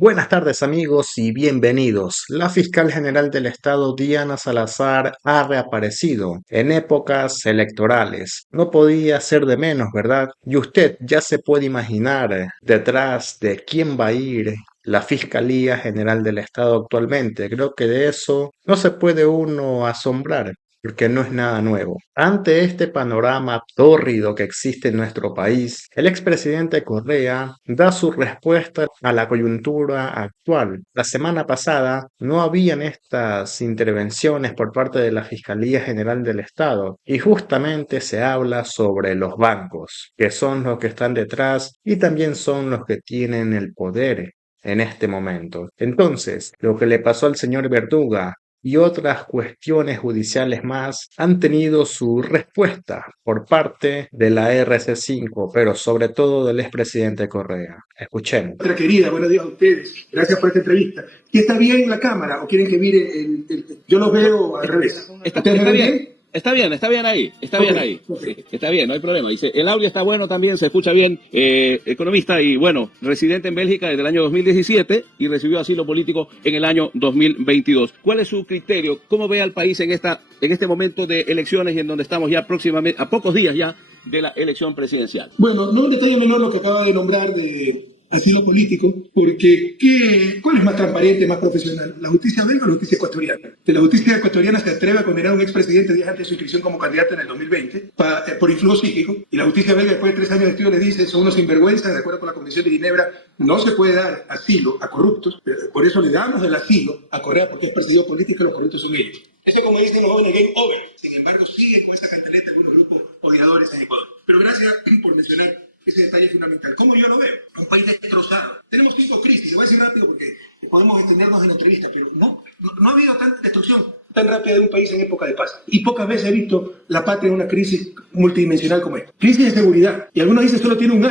Buenas tardes amigos y bienvenidos. La fiscal general del estado Diana Salazar ha reaparecido en épocas electorales. No podía ser de menos, ¿verdad? Y usted ya se puede imaginar detrás de quién va a ir la Fiscalía General del Estado actualmente. Creo que de eso no se puede uno asombrar, porque no es nada nuevo. Ante este panorama tórrido que existe en nuestro país, el expresidente Correa da su respuesta a la coyuntura actual. La semana pasada no habían estas intervenciones por parte de la Fiscalía General del Estado y justamente se habla sobre los bancos, que son los que están detrás y también son los que tienen el poder en este momento. Entonces, lo que le pasó al señor Verduga y otras cuestiones judiciales más han tenido su respuesta por parte de la RC5, pero sobre todo del expresidente Correa. Escuchemos. Otra querida, buenos días a ustedes. Gracias por esta entrevista. ¿Y está bien la cámara o quieren que mire Yo los veo al revés. ¿Ustedes me ven bien? Está bien ahí, Okay, bien ahí. okay. Sí, está bien, no hay problema. Dice, el audio está bueno también, se escucha bien. Economista y bueno, residente en Bélgica desde el año 2017 y recibió asilo político en el año 2022. ¿Cuál es su criterio? ¿Cómo ve al país en este momento de elecciones y en donde estamos ya próximamente, a pocos días ya de la elección presidencial? Bueno, no un detalle menor lo que acaba de nombrar de asilo político, porque ¿cuál es más transparente, más profesional? ¿La justicia belga o la justicia ecuatoriana? Que la justicia ecuatoriana se atreve a condenar a un expresidente días antes de su inscripción como candidato en el 2020 por influjo psíquico, y la justicia belga después de 3 años de estudio le dice, son unos sinvergüenzas, de acuerdo con la Convención de Ginebra, no se puede dar asilo a corruptos, por eso le damos el asilo a Correa porque es perseguido político y los corruptos son ellos. Eso, como dicen los jóvenes, game over. Sin embargo, sigue con esa cantaleta algunos grupos odiadores en Ecuador. Pero gracias por mencionar ese detalle fundamental. ¿Cómo yo lo veo? Un país destrozado. Tenemos 5 crisis. Le voy a decir rápido porque podemos extendernos en la entrevista, pero no ha habido tanta destrucción tan rápida de un país en época de paz. Y pocas veces he visto la patria en una crisis multidimensional como esta. Crisis de seguridad. Y algunos dicen solo tiene un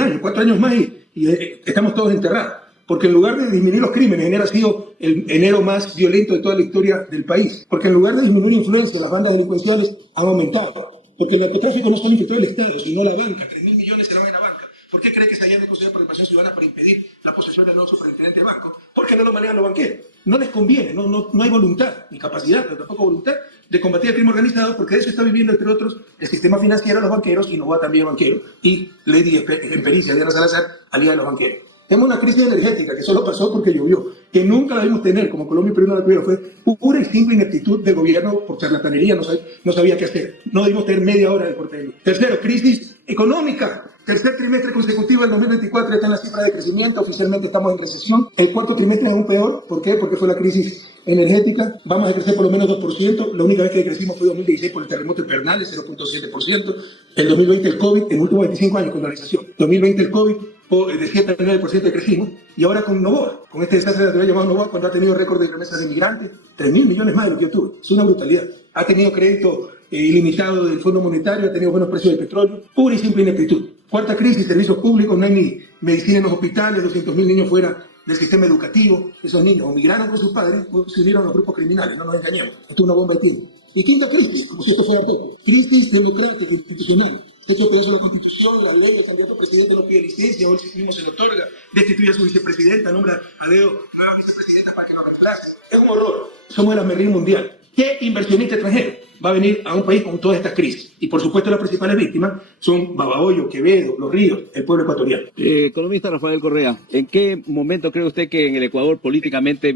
año, 4 años más y estamos todos enterrados. Porque en lugar de disminuir los crímenes, enero ha sido el enero más violento de toda la historia del país. Porque en lugar de disminuir influencia, las bandas delincuenciales han aumentado. Porque el narcotráfico no solo infectó el Estado, sino la banca. 3.000 millones se van en la banca. ¿Por qué cree que se hayan de conceder por invasión ciudadana para impedir la posesión del nuevo superintendente del banco? Porque no lo manejan los banqueros. No les conviene, no hay voluntad, ni capacidad, pero tampoco voluntad de combatir el crimen organizado, porque de eso está viviendo, entre otros, el sistema financiero, los banqueros, y no va también el banquero. Y Lady Empericia, Diana Salazar, aliada de los banqueros. Tenemos una crisis energética que solo pasó porque llovió, que nunca la debimos tener, como Colombia y Perú no la tuvieron, fue pura y simple ineptitud del gobierno por charlatanería, no sabía qué hacer. No debimos tener media hora de corte de luz. Tercero, crisis económica. Tercer trimestre consecutivo del 2024 está en la cifra de crecimiento, oficialmente estamos en recesión. El cuarto trimestre es aún peor, ¿por qué? Porque fue la crisis energética, vamos a crecer por lo menos 2%, la única vez que crecimos fue 2016 por el terremoto de Pernales, 0.7%, el 2020 el COVID, en los últimos 25 años con la organización, 2020 el COVID, de 7 al 9% crecimos, y ahora con Novoa, con este desastre natural llamado Novoa, cuando ha tenido récord de remesas de migrantes, 3.000 millones más de lo que obtuvo, es una brutalidad, ha tenido crédito ilimitado del Fondo Monetario, ha tenido buenos precios del petróleo, pura y simple ineptitud. Cuarta crisis, servicios públicos, no hay ni medicina en los hospitales, 200.000 niños fuera del sistema educativo, esos niños o migraron con sus padres o se unieron a los grupos criminales, no nos engañemos, esto es una bomba de tiempo. Y quinta crisis, como si esto fuera poco, crisis democrática, institucional, hecho por eso la Constitución, la ley, el candidato a presidente no pide licencia, hoy mismo se le otorga, destituye a su vicepresidenta, nombra a dedo nueva vicepresidenta para que lo reemplace. Es un horror. Somos el hazmerrín mundial. ¿Qué inversionista extranjero va a venir a un país con todas estas crisis? Y por supuesto las principales víctimas son Babahoyo, Quevedo, Los Ríos, el pueblo ecuatoriano. Economista Rafael Correa, ¿en qué momento cree usted que en el Ecuador políticamente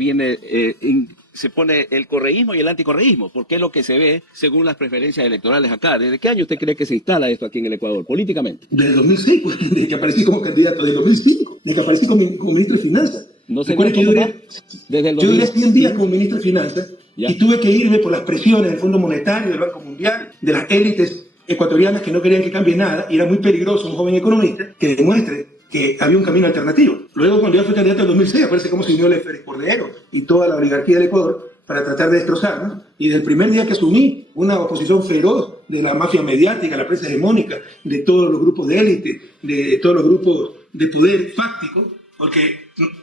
se pone el correísmo y el anticorreísmo? Porque es lo que se ve según las preferencias electorales acá. ¿Desde qué año usted cree que se instala esto aquí en el Ecuador, políticamente? Desde 2006, pues, desde que aparecí como candidato, desde 2005, desde que aparecí como ministro de Finanzas. No sé Recuerda que yo duré 100 días como ministro de Finanzas y tuve que irme por las presiones del Fondo Monetario, del Banco Mundial, de las élites ecuatorianas que no querían que cambie nada, y era muy peligroso un joven economista que demuestre que había un camino alternativo. Luego, cuando yo fui candidato en 2006, aparece cómo se unió el Félix Cordero y toda la oligarquía del Ecuador para tratar de destrozarnos. Y desde el primer día que asumí, una oposición feroz de la mafia mediática, la prensa hegemónica, de todos los grupos de élite, de todos los grupos de poder fáctico, porque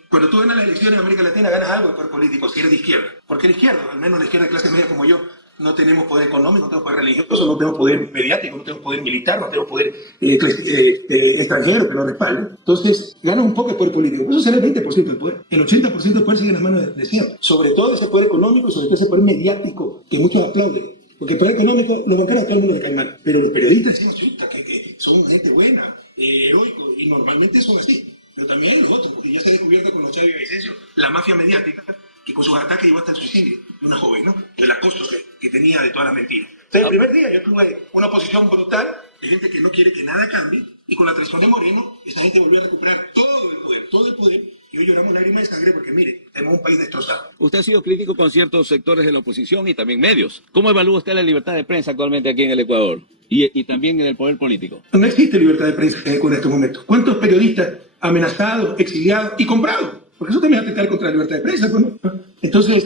cuando tú ganas las elecciones en América Latina, ganas algo de poder político, si eres de izquierda. ¿Por qué la izquierda? Al menos la izquierda de clase media como yo no tenemos poder económico, no tenemos poder religioso, no tenemos poder mediático, no tenemos poder militar, no tenemos poder extranjero que nos respalde. Entonces, gana un poco de poder político. Eso será el 20% del poder. El 80% del poder sigue en las manos de siempre. Sobre todo ese poder económico, sobre todo ese poder mediático que muchos aplauden. Porque el poder económico, los bancarios a todo el mundo le cae mal. Pero los periodistas decimos, que son gente buena, heroicos, y normalmente son así. Pero también los otros, porque ya se ha descubierto con los Chávez y Vicencio la mafia mediática, que con sus ataques llegó hasta el suicidio de una joven, ¿no? El acoso que tenía de todas las mentiras. Entonces, el primer día yo tuve una oposición brutal de gente que no quiere que nada cambie, y con la traición de Moreno, esa gente volvió a recuperar todo el poder, y hoy lloramos lágrimas de sangre porque, mire, tenemos un país destrozado. Usted ha sido crítico con ciertos sectores de la oposición y también medios. ¿Cómo evalúa usted la libertad de prensa actualmente aquí en el Ecuador y también en el poder político? No existe libertad de prensa en estos momentos. ¿Cuántos periodistas amenazados, exiliados y comprados? Porque eso también es atentar contra la libertad de prensa, pues, ¿no? Entonces,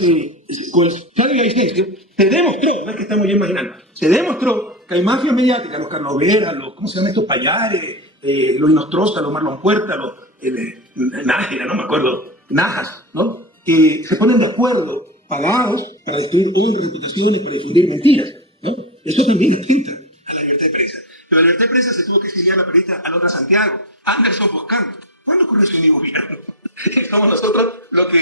con el Chávez y Vicencio, se demostró, no es que estamos ya imaginando, se demostró que hay mafias mediáticas, los Carlos Vera, los, ¿cómo se llaman estos Payares? Los Inostroza, los Marlon Puerta, los Nájera, no me acuerdo, Najas, ¿no? Que se ponen de acuerdo, pagados, para destruir honra, reputaciones, para difundir mentiras, ¿no? Eso también atenta a la libertad de prensa. Pero la libertad de prensa se tuvo que exiliar la periodista Alondra Santiago, Anderson Boscán. ¿Cuándo ocurrió ese mismo gobierno? Somos nosotros los que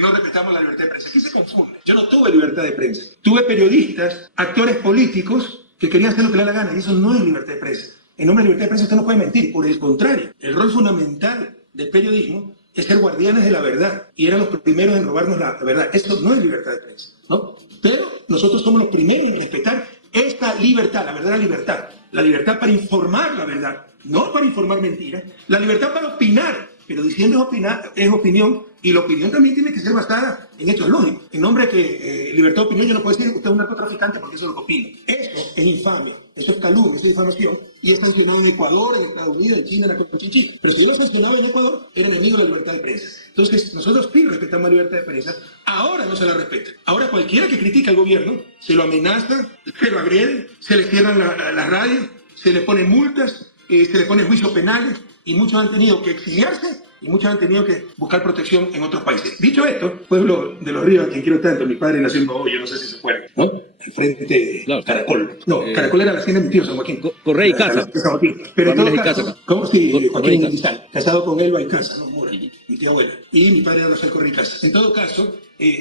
no respetamos la libertad de prensa. ¿Qué se confunde? Yo no tuve libertad de prensa. Tuve periodistas, actores políticos que querían hacer lo que le da la gana, y eso no es libertad de prensa. En nombre de la libertad de prensa usted no puede mentir. Por el contrario, el rol fundamental del periodismo es ser guardianes de la verdad, y eran los primeros en robarnos la verdad. Eso no es libertad de prensa, ¿no? Pero nosotros somos los primeros en respetar esta libertad, la verdadera libertad. La libertad para informar la verdad, no para informar mentiras. La libertad para opinar, pero diciendo opinar es opinión, y la opinión también tiene que ser basada en hechos lógicos. En nombre de libertad de opinión, yo no puedo decir que usted es un narcotraficante porque eso es lo que opino. Eso es infamia, eso es calumnia, eso es difamación, y es sancionado en Ecuador, en Estados Unidos, en China, en la Cochinchina. Pero si yo lo sancionaba en Ecuador, era enemigo de la libertad de prensa. Entonces, nosotros sí respetamos la libertad de prensa, ahora no se la respeta. Ahora cualquiera que critica al gobierno, se lo amenaza, se lo agrede, se le cierran las radios, se le ponen multas, se le ponen juicios penales, y muchos han tenido que exiliarse y muchos han tenido que buscar protección en otros países. Dicho esto, pueblo de Los Ríos, a quien quiero tanto, mi padre nació en Bogoya, no sé si se acuerdan, ¿no? Enfrente de Claro. Caracol. No, Caracol era la hacienda de mi tío San Joaquín. Correa y Casa. San Joaquín. Pero en todo caso, ¿cómo si Correa y Joaquín Casa. Cristal, casado con Elba y Casa, ¿no? Mora, mi tía abuela. Y mi padre era Rafael Correa y Casa. En todo caso,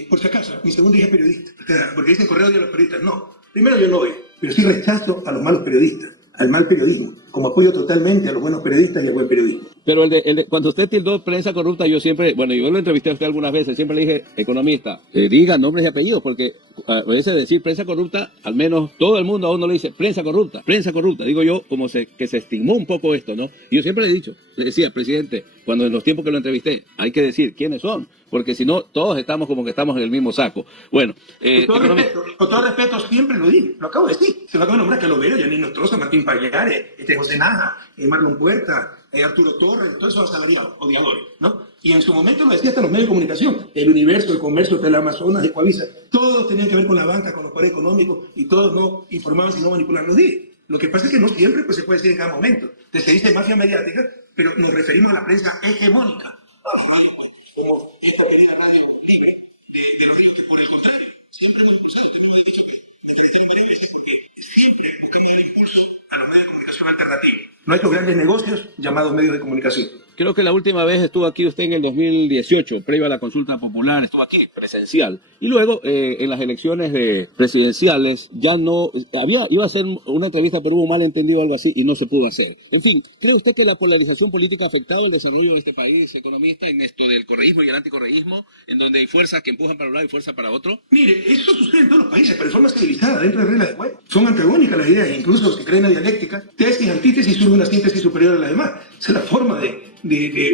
por si acaso, mi segundo hija es periodista, porque dicen Correa odia a los periodistas. No, primero yo no odio, pero sí rechazo a los malos periodistas, al mal periodismo, como apoyo totalmente a los buenos periodistas y al buen periodismo. Pero cuando usted tildó prensa corrupta, yo siempre, bueno, yo lo entrevisté a usted algunas veces, siempre le dije, economista, diga nombres y apellidos, porque a veces decir prensa corrupta, al menos todo el mundo a uno le dice prensa corrupta, digo yo, como que se estigmó un poco esto, ¿no? Y yo siempre le he dicho, le decía, presidente, cuando en los tiempos que lo entrevisté, hay que decir quiénes son, porque si no, todos estamos como que estamos en el mismo saco. Bueno, con todo respeto, siempre lo dije, lo acabo de decir, se lo acabo de nombrar, que lo veo, Yanino Nostroza, Martín Payares, José Naja, Marlon Puerta, Arturo Torres, todos esos asalariados, odiadores, ¿no? Y en su momento lo decía hasta los medios de comunicación, el Universo, el Comercio, Teleamazonas, Ecuavisa, todos tenían que ver con la banca, con los poderes económicos, y todos no informaban sino manipular los días. Lo que pasa es que no siempre pues, se puede decir en cada momento. Entonces se dice mafia mediática, pero nos referimos a la prensa hegemónica. Como esta querida radio libre de Los Ríos, que por el contrario, siempre nos impulsaron. También lo he dicho que me quedé varias veces, porque siempre buscamos el impulso a los medios de comunicación alternativos. No estos grandes negocios llamados medios de comunicación. creo que la última vez estuvo aquí usted en el 2018, previo a la consulta popular, estuvo aquí, presencial. Y luego, en las elecciones presidenciales, ya no, iba a ser una entrevista, pero hubo un malentendido o algo así, y no se pudo hacer. En fin, ¿cree usted que la polarización política ha afectado el desarrollo de este país, economista, en esto del correísmo y el anticorreísmo, en donde hay fuerzas que empujan para un lado y fuerzas para otro? Mire, eso sucede en todos los países, pero de forma civilizada, dentro de reglas de juego. Son antagónicas las ideas, incluso los que creen en la dialéctica, tesis, antítesis, surge una síntesis superior a la demás. Esa es la forma de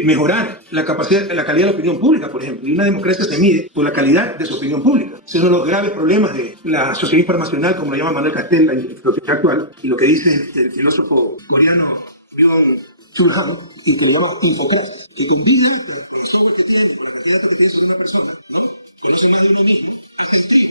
mejorar la capacidad, la calidad de la opinión pública, por ejemplo. Y una democracia se mide por la calidad de su opinión pública. Ese es uno de los graves problemas de la sociedad informacional, como lo llama Manuel Castel, la filosofía actual, y lo que dice el filósofo coreano Byung-Chul Han, y que le llama infocracia, que combina con los software que tiene, con los datos que tiene sobre una persona, ¿no? Con eso más de uno mismo, hace estrellas.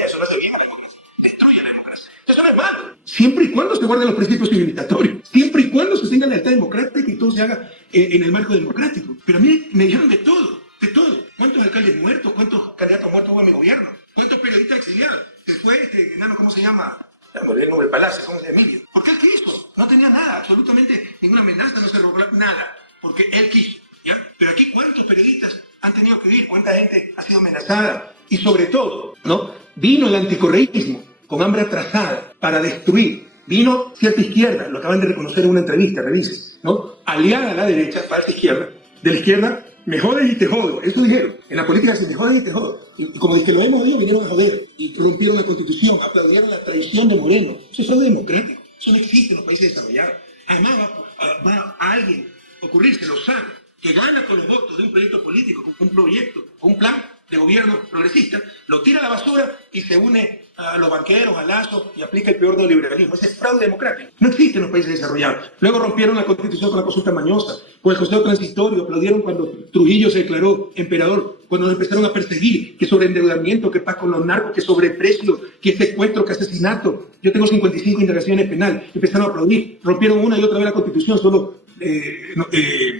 Eso no hace bien a la democracia, destruye la democracia. Eso no es malo. Siempre y cuando se guarden los principios civilizatorios, siempre y cuando se tenga lealtad democrática y todo se haga en el marco democrático. Pero a mí me dijeron de todo, de todo. ¿Cuántos alcaldes muertos? ¿Cuántos candidatos muertos hubo en mi gobierno? ¿Cuántos periodistas exiliados? Se fue este enano, ¿cómo se llama? Ya me olvidé el nombre del palacio, ¿cómo se llama? Emilio. ¿Por qué él quiso? No tenía nada, absolutamente ninguna amenaza, no se robó nada. Porque él quiso, ¿ya? Pero aquí, ¿cuántos periodistas han tenido que huir? ¿Cuánta gente ha sido amenazada? Y sobre todo, ¿no? Vino el anticorreísmo con hambre atrasada para destruir. Vino cierta izquierda, lo acaban de reconocer en una entrevista, revisen, ¿no? Aliada a la derecha, falsa izquierda, de la izquierda, me jodes y te jodo. Eso dijeron. En la política se me jodes y te jodo. Y como dije, lo hemos oído, vinieron a joder y rompieron la constitución, aplaudieron la traición de Moreno. Eso es algo democrático. Eso no existe en los países desarrollados. Jamás va a alguien ocurrirse, lo sabe, que gana con los votos de un proyecto político, con un proyecto, con un plan de gobierno progresista, lo tira a la basura y se une a los banqueros, a Lazo y aplica el peor neoliberalismo. Ese es fraude democrático. No existe en los países desarrollados. Luego rompieron la constitución con la consulta mañosa, con el consejo transitorio, aplaudieron cuando Trujillo se declaró emperador, cuando nos empezaron a perseguir, que sobreendeudamiento, que paz con los narcos, que sobreprecio, que secuestro, que asesinato. Yo tengo 55 indagaciones penales. Empezaron a aplaudir, rompieron una y otra vez la constitución, solo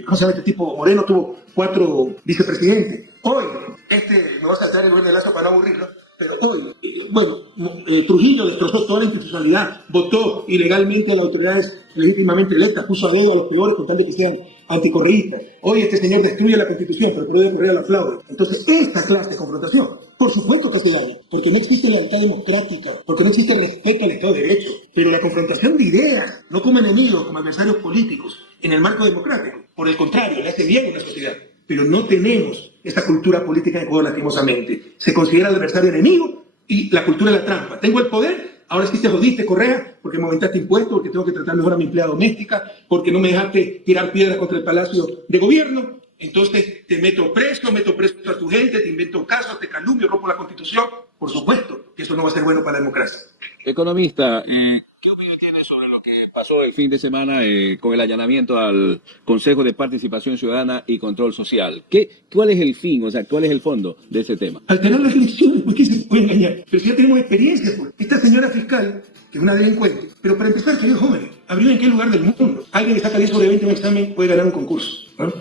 ¿cómo se llama este tipo? Moreno tuvo 4 vicepresidentes. Hoy, me va a saltar el verde Lazo para no aburrirlo, pero hoy, Trujillo destrozó toda la institucionalidad, votó ilegalmente a las autoridades legítimamente electas, puso a dedo a los peores con tal de que sean anticorreístas. Hoy este señor destruye la Constitución, pero puede correr a la aplaude. Entonces, esta clase de confrontación, por supuesto que hace daño, porque no existe lealtad democrática, porque no existe respeto al Estado de Derecho, pero la confrontación de ideas, no como enemigos, como adversarios políticos, en el marco democrático, por el contrario, le hace bien a una sociedad. Pero no tenemos esta cultura política de juego, lastimosamente. Se considera el adversario enemigo y la cultura de la trampa. Tengo el poder, ahora sí te jodiste, Correa, porque me aumentaste impuestos, porque tengo que tratar mejor a mi empleada doméstica, porque no me dejaste tirar piedras contra el Palacio de Gobierno. Entonces te meto preso a tu gente, te invento casos, te calumnio, rompo la Constitución. Por supuesto que eso no va a ser bueno para la democracia. Economista, ¿qué opinión tiene sobre lo que pasó el fin de semana con el allanamiento al Consejo de Participación Ciudadana y Control Social? ¿Cuál es el fin, o sea, cuál es el fondo de ese tema? Alterar las elecciones, ¿por qué se puede engañar? Pero si ya tenemos experiencia, pues. Esta señora fiscal, que es una delincuente, pero para empezar, queridos jóvenes, ¿abrió en qué lugar del mundo? Alguien que saca 10 sobre 20 en un examen puede ganar un concurso, ¿no?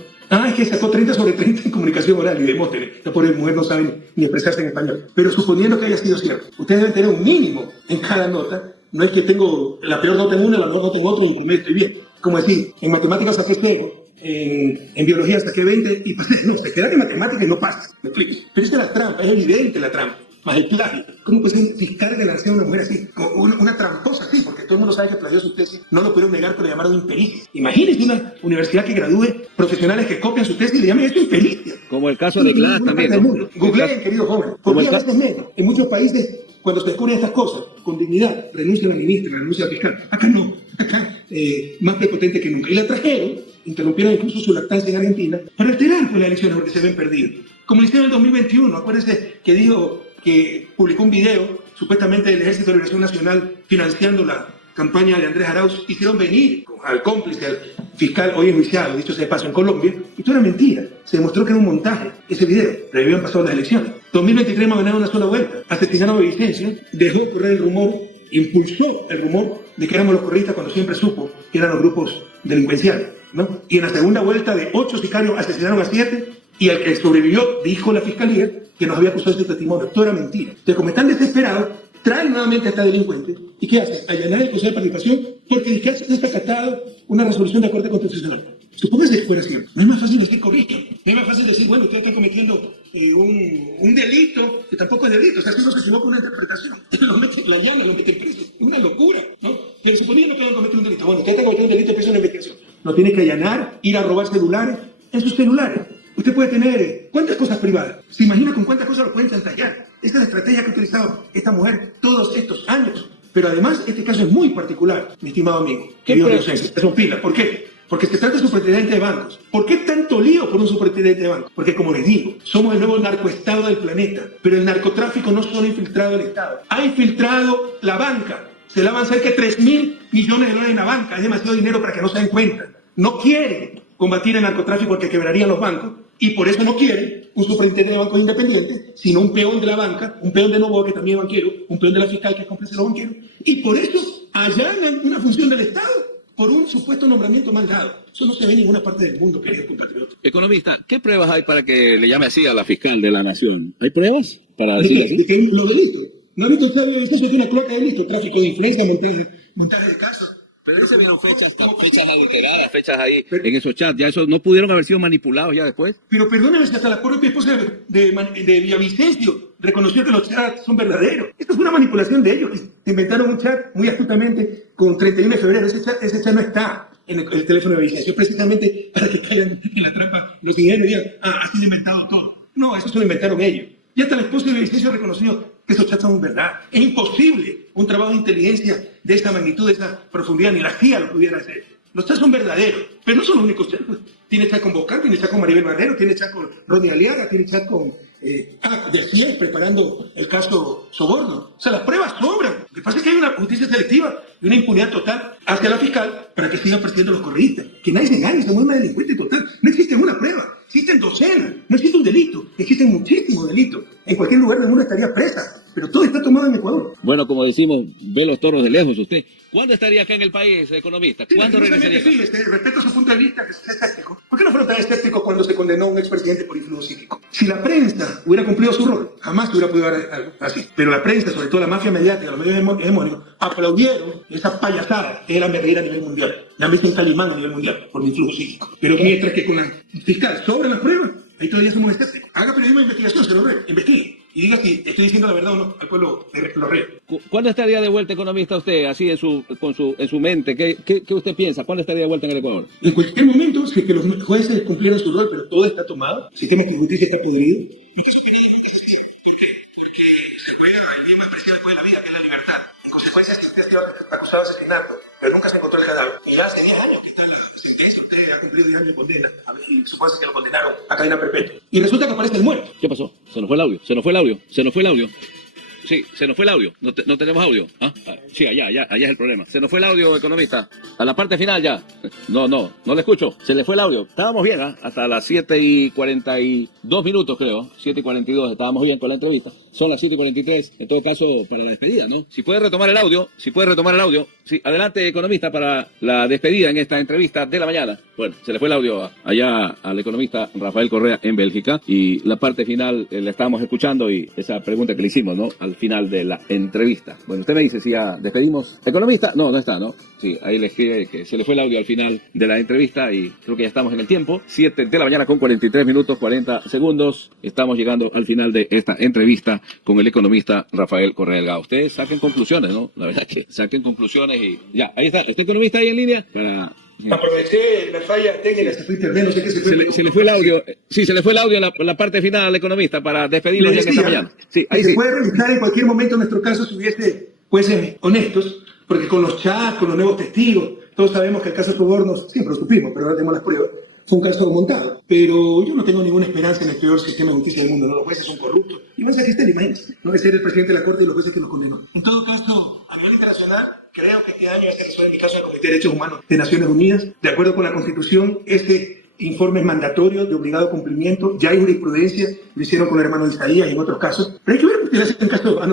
Es que sacó 30 sobre 30 en comunicación oral y Demóstenes. La pobre mujer no sabe ni expresarse en español. Pero suponiendo que haya sido cierto, ustedes deben tener un mínimo en cada nota. No es que tengo la peor nota en una, la mejor nota en otra y en promedio estoy bien. Como decir, en matemáticas saqué 0, en biología saqué 20 y pasé. No, se queda en matemáticas y no pasa. ¿Me explico? Pero esta es la trampa, es evidente la trampa. Más el plagio. ¿Cómo puede ser fiscal que lancea a una mujer así? Una tramposa así, porque todo el mundo sabe que plagió su tesis. No lo pudieron negar, pero le llamaron impericia. Imagínense una universidad que gradúe profesionales que copian su tesis y le llamen esto impericia. Como el caso de Glass también, ¿no? Googleen, queridos jóvenes. Porque a veces menos. En muchos países, cuando se descubren estas cosas, con dignidad, renuncia a la ministra, renuncia al fiscal. Acá no. Acá, más prepotente que nunca. Y la trajeron, interrumpieron incluso su lactancia en Argentina, para alterar pues, las elecciones porque se ven perdidos. Como lo hicieron en el 2021, acuérdense que dijo que publicó un video, supuestamente del Ejército de Liberación Nacional, financiando la campaña de Andrés Arauz, hicieron venir al cómplice, al fiscal hoy enjuiciado, dicho sea de paso, en Colombia, y todo era mentira. Se demostró que era un montaje, ese video, pero habían pasado las elecciones. 2023 hemos ganado una sola vuelta. Asesinaron a Vicencio, dejó correr el rumor, impulsó el rumor de que éramos los correístas cuando siempre supo que eran los grupos delincuenciales, ¿no? Y en la segunda vuelta de 8 sicarios asesinaron a 7 y al que sobrevivió dijo la fiscalía que nos había acusado de ese testimonio. Todo era mentira. Entonces, como están desesperados, traen nuevamente a esta delincuente. ¿Y qué hacen? Allanar el Consejo de Participación porque ha desacatado una resolución de la Corte Constitucional. Supóngase que fuera cierto. No es más fácil decir corrupto. No es más fácil decir, bueno, ustedes están cometiendo un delito, que tampoco es delito. O sea, si uno se equivoca con una interpretación, lo mete en la llana, lo mete preso. Es una locura, ¿no? Pero suponiendo que van a cometer un delito. Bueno, ustedes están cometiendo un delito, empieza una investigación. No tiene que allanar, ir a robar celulares. En sus celulares usted puede tener ¿cuántas cosas privadas? ¿Se imagina con cuántas cosas lo pueden chantajear? Esta es la estrategia que ha utilizado esta mujer todos estos años. Pero además, este caso es muy particular, mi estimado amigo. Querido docente, son pilas. ¿Por qué? Porque se trata de superintendente de bancos. ¿Por qué tanto lío por un superintendente de bancos? Porque, como les digo, somos el nuevo narcoestado del planeta. Pero el narcotráfico no solo ha infiltrado el Estado, ha infiltrado la banca. Se lavan cerca de 3.000 millones de dólares en la banca. Es demasiado dinero para que no se den cuenta. No quieren combatir el narcotráfico porque quebrarían los bancos. Y por eso no quieren un superintendente de bancos independiente, sino un peón de la banca, un peón de Novoa, que también es banquero, un peón de la fiscal, que es cómplice de los banqueros. Y por eso allanan una función del Estado por un supuesto nombramiento mal dado. Eso no se ve en ninguna parte del mundo, querido compatriota. Economista, ¿qué pruebas hay para que le llame así a la fiscal de la Nación? ¿Hay pruebas para decirlo así? De que los delitos. ¿No ha visto usted eso es una cloaca de delitos? Tráfico de influencia, montaje de casos. Pero ahí se vieron fechas adulteradas, fechas ahí en esos chats. Ya eso no pudieron haber sido manipulados ya después. Pero perdóneme, si hasta la propia esposa de Villavicencio reconoció que los chats son verdaderos. Esto es una manipulación de ellos. Inventaron un chat muy astutamente con 31 de febrero. Ese chat no está en el teléfono de Villavicencio, precisamente para que caigan en la trampa los ingenieros y digan, ha sido inventado todo. No, eso se lo inventaron ellos. Y hasta la esposa de Villavicencio reconoció que esos chats son verdad. Es imposible un trabajo de inteligencia de esta magnitud, de esta profundidad, ni la CIA lo pudiera hacer. Los chats son verdaderos, pero no son los únicos chats. Tiene chat con Bocar, tiene chat con Maribel Barrero, tiene chat con Ronnie Aliaga, tiene chat con de CIE preparando el caso Soborno. O sea, las pruebas sobran. Lo que pasa es que hay una justicia selectiva y una impunidad total hacia la fiscal para que sigan persiguiendo a los correístas. Que nadie se engañe, somos una delincuente total. No existe una prueba, existen docenas. No existe un delito, existen muchísimos delitos. En cualquier lugar del mundo estaría presa, pero todo está tomado en Ecuador. Bueno, como decimos, ve los toros de lejos usted. ¿Cuándo estaría acá en el país, economista? Sí, ¿Cuándo regresaría acá? sí, respeto su punto de vista, que es escéptico. ¿Por qué no fueron tan escépticos cuando se condenó a un expresidente por influjo psíquico? Si la prensa hubiera cumplido su rol, jamás hubiera podido dar algo así. Pero la prensa, sobre todo la mafia mediática, los medios hegemónicos, aplaudieron esa payasada que era reír a nivel mundial. La mesa en Calimán a nivel mundial, por mi influjo psíquico. Pero mientras que con la fiscal sobran las pruebas, ahí todavía somos escépticos. Haga periodismo de investigación, se lo ruego, investigue. Y diga si estoy diciendo la verdad o no al pueblo lo reo. ¿Cuándo estaría de vuelta, economista, usted, así en su mente? ¿Qué usted piensa? ¿Cuándo estaría de vuelta en el Ecuador? En cualquier momento, si es que los jueces cumplieron su rol, pero todo está tomado, el sistema de justicia está podrido, y que su periodismo que se siga. ¿Por qué? Porque se juega el bien más preciado después de la vida, que es la libertad. En consecuencia, si usted está acusado de asesinato, pero nunca se encontró el cadáver, y ya hace 10 años que está la sentencia, usted ha cumplido 10 años de condena, y supone que lo condenaron a cadena perpetua. Y resulta que aparece el muerto. ¿Qué pasó? Se nos fue el audio. Sí, se nos fue el audio. No tenemos audio. ¿Ah? Sí, allá es el problema. Se nos fue el audio, economista. A la parte final ya. No le escucho. Se le fue el audio. Estábamos bien, ¿ah? Hasta las 7:42 minutos, creo. 7:42, estábamos bien con la entrevista. Son las 7:43, en todo caso, para la despedida, ¿no? Si puede retomar el audio. Sí, adelante, economista, para la despedida en esta entrevista de la mañana. Bueno, se le fue el audio allá al economista Rafael Correa en Bélgica. Y la parte final la estábamos escuchando y esa pregunta que le hicimos, ¿no? Al final de la entrevista. Bueno, usted me dice si ya despedimos. ¿Economista? No está, ¿no? Sí, ahí le escribe que se le fue el audio al final de la entrevista y creo que ya estamos en el tiempo. 7 de la mañana con 43 minutos, 40 segundos. Estamos llegando al final de esta entrevista con el economista Rafael Correa Delgado. Ustedes saquen conclusiones, ¿no? La verdad que saquen conclusiones y ya, ahí está. ¿Este economista ahí en línea? Aproveché la falla técnica, se fue internet, no sé qué se fue. Se le fue el audio. Sí, se le fue el audio en la parte final al economista para despedirlo ya en esta mañana. Sí, ahí se sí. puede revisar en cualquier momento nuestro caso si hubiese jueces honestos, porque con los chats, con los nuevos testigos, todos sabemos que el caso Sobornos, siempre lo supimos, pero ahora tenemos las pruebas, fue un caso montado. Pero yo no tengo ninguna esperanza en el peor sistema de justicia del mundo, ¿no? Los jueces son corruptos. Y más aquí está, imagínense, no es ser el presidente de la Corte y los jueces que los condenó. En todo caso, a nivel internacional, creo que este año se resuelve en mi caso en el Comité de Derechos Humanos de Naciones Unidas. De acuerdo con la Constitución, este informe es mandatorio, de obligado cumplimiento. Ya hay jurisprudencia, lo hicieron con el hermano de Isaías y en otros casos. Pero hay que ver qué le hacen caso a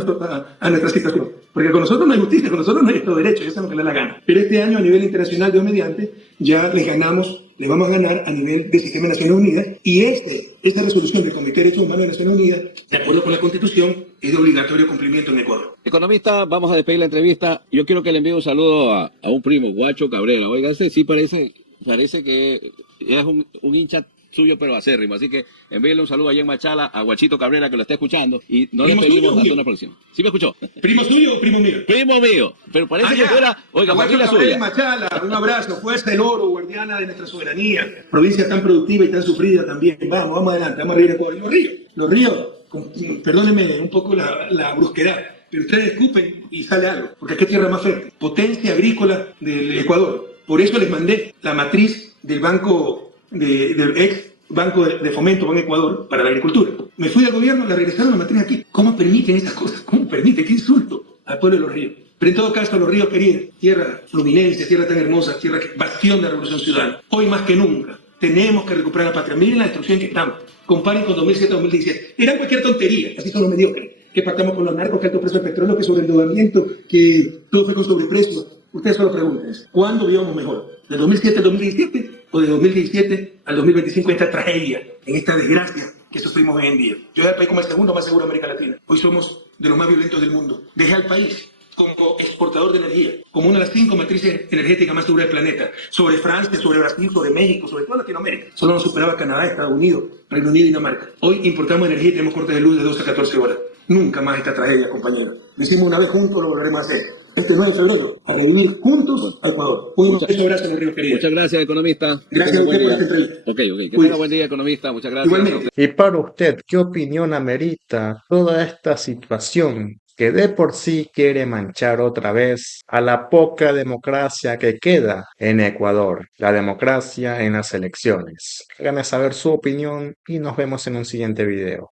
nuestra situación. Porque con nosotros no hay justicia, con nosotros no hay Estado de Derecho, eso es lo que le da la gana. Pero este año, a nivel internacional, Dios mediante, ya le vamos a ganar a nivel del sistema de Naciones Unidas. Y esta resolución del Comité de Derechos Humanos de Naciones Unidas, de acuerdo con la Constitución, es de obligatorio cumplimiento en Ecuador. Economista, vamos a despedir la entrevista. Yo quiero que le envíe un saludo a un primo, Guacho Cabrera. Oiga, sí parece que es un hincha suyo, pero acérrimo. Así que envíenle un saludo allá en Machala a Guachito Cabrera, que lo está escuchando. Y no le pedimos hasta una próxima. ¿Sí me escuchó? ¿Primo suyo o primo mío? Primo mío. Pero parece que fuera, oiga, familia suya. En Machala, un abrazo. Fuerza del oro, guardiana de nuestra soberanía. Provincia tan productiva y tan sufrida también. Vamos adelante, vamos a reír Ecuador. Los ríos, perdónenme un poco la brusquedad, pero ustedes escupen y sale algo. Porque aquí hay tierra más fértil. Potencia agrícola del Ecuador. Por eso les mandé la matriz del banco, del ex Banco de Fomento Ban Ecuador para la agricultura. Me fui al gobierno, le regresaron la matriz aquí. ¿Cómo permiten esas cosas? ¿Cómo permiten? ¡Qué insulto al pueblo de los ríos! Pero en todo caso, los ríos queridos, tierra fluminense, tierra tan hermosa, tierra bastión de la Revolución Ciudadana. Hoy más que nunca, tenemos que recuperar la patria. Miren la destrucción que estamos. Comparen con 2007-2017. Era cualquier tontería, así son los mediocres. Que pactamos con los narcos, que alto precio del petróleo, que sobreendeudamiento, que todo fue con sobreprecio. Ustedes solo pregunten, ¿cuándo vivíamos mejor? ¿De 2007 al 2017 o de 2017 al 2025 esta tragedia, en esta desgracia que sufrimos hoy en día. Yo era el país como el segundo más seguro de América Latina. Hoy somos de los más violentos del mundo. Dejé al país como exportador de energía, como una de las 5 matrices energéticas más seguras del planeta, sobre Francia, sobre Brasil, sobre México, sobre toda Latinoamérica. Solo nos superaba Canadá, Estados Unidos, Reino Unido y Dinamarca. Hoy importamos energía y tenemos cortes de luz de 12 a 14 horas. Nunca más esta tragedia, compañeros. Lo hicimos una vez juntos, lo volveremos a hacer. Este 9 de febrero, a revivir juntos a Ecuador. Un abrazo, mi río querido. Muchas gracias, economista. Gracias a usted por esta entrevista. Ok, que tenga buen día, economista. Muchas gracias. Igualmente. Y para usted, ¿qué opinión amerita toda esta situación que de por sí quiere manchar otra vez a la poca democracia que queda en Ecuador, la democracia en las elecciones? Hágame saber su opinión y nos vemos en un siguiente video.